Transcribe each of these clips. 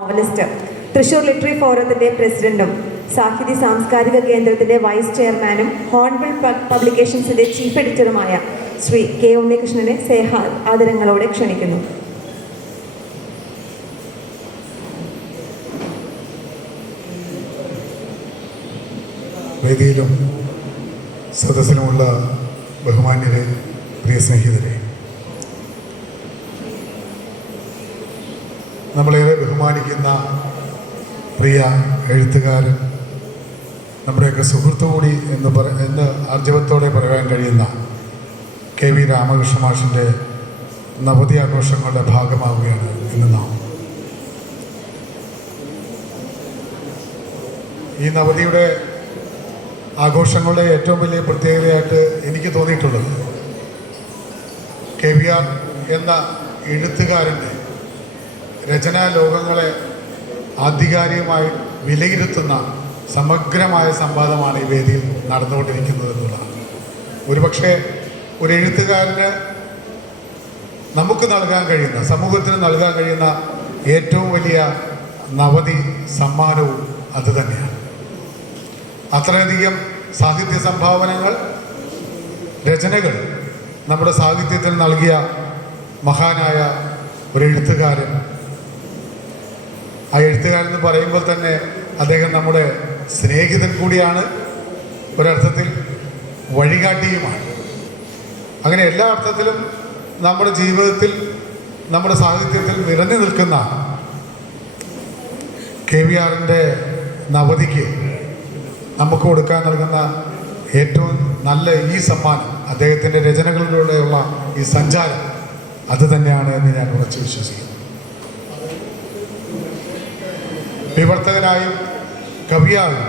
Novelist, Thrissur literary ഫോറത്തിന്റെ പ്രസിഡന്റും സാഹിത്യ സാംസ്കാരിക കേന്ദ്രത്തിന്റെ വൈസ് ചെയർമാനും ഹോൺബിൾ പബ്ലിക്കേഷൻസിന്റെ ചീഫ് എഡിറ്ററുമായ ശ്രീ കെ ഉണ്ണികൃഷ്ണനെ ആദരങ്ങളോടെ ക്ഷണിക്കുന്നു. വേദിയിലും സദസ്സിലുമുള്ള ബഹുമാന്യരെ, പ്രിയ സ്നേഹിതരെ, നമ്മളേറെ ബഹുമാനിക്കുന്ന പ്രിയ എഴുത്തുകാരൻ, നമ്മുടെയൊക്കെ സുഹൃത്തു കൂടി എന്ന് ആർജവത്തോടെ പറയാൻ കഴിയുന്ന കെ വി രാമകൃഷ്ണ മാഷിൻ്റെ നവതി ആഘോഷങ്ങളുടെ ഭാഗമാവുകയാണ് ഇന്ന് നാം. ഈ നവതിയുടെ ആഘോഷങ്ങളുടെ ഏറ്റവും വലിയ പ്രത്യേകതയായിട്ട് എനിക്ക് തോന്നിയിട്ടുള്ളത് കെ വി ആർ എന്ന എഴുത്തുകാരൻ്റെ രചനാ ലോകങ്ങളെ ആധികാരികമായി വിലയിരുത്തുന്ന സമഗ്രമായ സംവാദമാണ് ഈ വേദിയിൽ നടന്നുകൊണ്ടിരിക്കുന്നത് എന്നുള്ളതാണ്. ഒരുപക്ഷെ ഒരു എഴുത്തുകാരന് നമുക്ക് നൽകാൻ കഴിയുന്ന, സമൂഹത്തിന് നൽകാൻ കഴിയുന്ന ഏറ്റവും വലിയ നവതി സമ്മാനവും അതുതന്നെയാണ്. അത്രയധികം സാഹിത്യ സംഭാവനകൾ, രചനകൾ നമ്മുടെ സാഹിത്യത്തിൽ നൽകിയ മഹാനായ ഒരു എഴുത്തുകാരൻ. ആ എഴുത്തുകാരൻ എന്ന് പറയുമ്പോൾ തന്നെ അദ്ദേഹം നമ്മുടെ സ്നേഹിതൻ കൂടിയാണ്, ഒരർത്ഥത്തിൽ വഴികാട്ടിയുമാണ്. അങ്ങനെ എല്ലാ അർത്ഥത്തിലും നമ്മുടെ ജീവിതത്തിൽ, നമ്മുടെ സാഹിത്യത്തിൽ നിറഞ്ഞു നിൽക്കുന്ന കെ വി ആറിൻ്റെ നവതിക്ക് നമുക്ക് കൊടുക്കാൻ നൽകുന്ന ഏറ്റവും നല്ല ഈ സമ്മാനം, അദ്ദേഹത്തിൻ്റെ രചനകളിലൂടെയുള്ള ഈ സഞ്ചാരം, അത് തന്നെയാണ് എന്ന് ഞാൻ ഉറച്ചു വിശ്വസിക്കുന്നു. വിവർത്തകനായും കവിയായും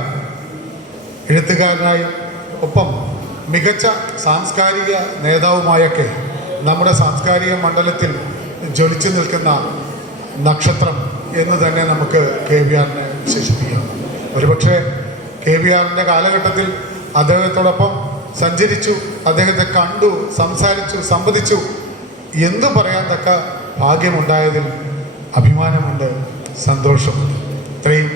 എഴുത്തുകാരനായും ഒപ്പം മികച്ച സാംസ്കാരിക നേതാവുമായൊക്കെ നമ്മുടെ സാംസ്കാരിക മണ്ഡലത്തിൽ ജ്വലിച്ചു നിൽക്കുന്ന നക്ഷത്രം എന്ന് തന്നെ നമുക്ക് കെ വി ആറിനെ വിശേഷിപ്പിക്കാം. ഒരുപക്ഷെ കെ വി ആറിൻ്റെ കാലഘട്ടത്തിൽ അദ്ദേഹത്തോടൊപ്പം സഞ്ചരിച്ചു, അദ്ദേഹത്തെ കണ്ടു, സംസാരിച്ചു, സംവദിച്ചു എന്തു പറയാൻ തക്ക ഭാഗ്യമുണ്ടായതിൽ അഭിമാനമുണ്ട്, സന്തോഷമുണ്ട്. ഇത്രയും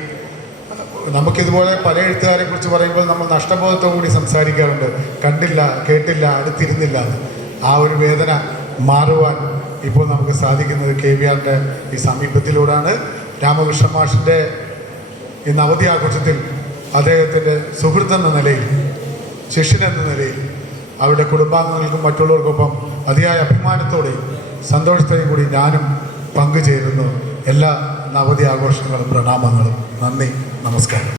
നമുക്കിതുപോലെ പല എഴുത്തുകാരെ കുറിച്ച് പറയുമ്പോൾ നമ്മൾ നഷ്ടബോധത്തോടുകൂടി സംസാരിക്കാറുണ്ട്. കണ്ടില്ല, കേട്ടില്ല, അടുത്തിരുന്നില്ല. ആ ഒരു വേദന മാറുവാൻ ഇപ്പോൾ നമുക്ക് സാധിക്കുന്നത് കെ വി ആറിൻ്റെ ഈ സമീപത്തിലൂടെയാണ്. രാമകൃഷ്ണ മാഷിൻ്റെ ഈ നവതി ആഘോഷത്തിൽ അദ്ദേഹത്തിൻ്റെ സുഹൃത്തെന്ന നിലയിൽ, ശിഷ്യനെന്ന നിലയിൽ അവരുടെ കുടുംബാംഗങ്ങൾക്കും മറ്റുള്ളവർക്കൊപ്പം അതിയായ അഭിമാനത്തോടെയും സന്തോഷത്തോടെയും കൂടി ഞാനും പങ്കുചേരുന്നു. എല്ലാ നവതി ആഘോഷങ്ങളും പ്രണാമങ്ങളും. നന്ദി, നമസ്കാരം.